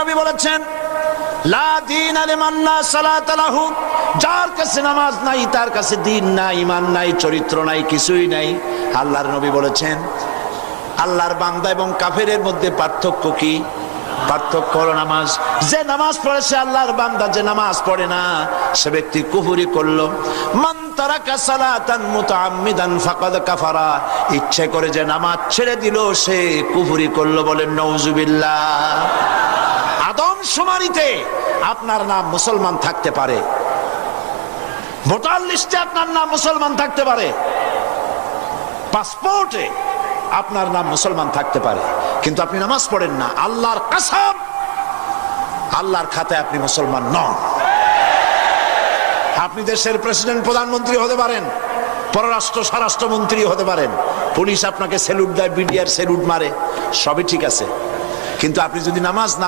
নবী বলেছেন, লা দীনা লিমান লা সালাতা লাহু, যার কাছে নামাজ নাই তার কাছে দ্বীন নাই, ঈমান নাই, চরিত্র নাই, কিছুই নাই। আল্লাহর নবী বলেছেন, আল্লাহর বান্দা এবং কাফেরের মধ্যে পার্থক্য কি? পার্থক্য হলো নামাজ। যে নামাজ পড়ে সে আল্লাহর বান্দা, যে নামাজ পড়ে না সে ব্যক্তি কুফরি করলো। মান তারাকা সালাতান মুতাআম্মিদান ফাকাদ কাফারা, ইচ্ছে করে যে নামাজ ছেড়ে দিল সে কুফরি করলো। বলেন নাউজুবিল্লাহ। আদমশুমারিতে আপনার নাম মুসলমান থাকতে পারে, ভোটার লিস্টে আপনার নাম মুসলমান থাকতে পারে, পাসপোর্টে আপনার নাম মুসলমান থাকতে পারে, কিন্তু আপনি নামাজ পড়েন না। আল্লাহর কসম, আল্লাহর খাতায় আপনি মুসলমান নন। আপনি দেশের প্রেসিডেন্ট, প্রধানমন্ত্রী হতে পারেন, পররাষ্ট্র স্বরাষ্ট্রমন্ত্রী হতে পারেন, পুলিশ আপনাকে স্যালুট দেয়, বিডিআর স্যালুট মারে, সবই ঠিক আছে, কিন্তু আপনি যদি নামাজ না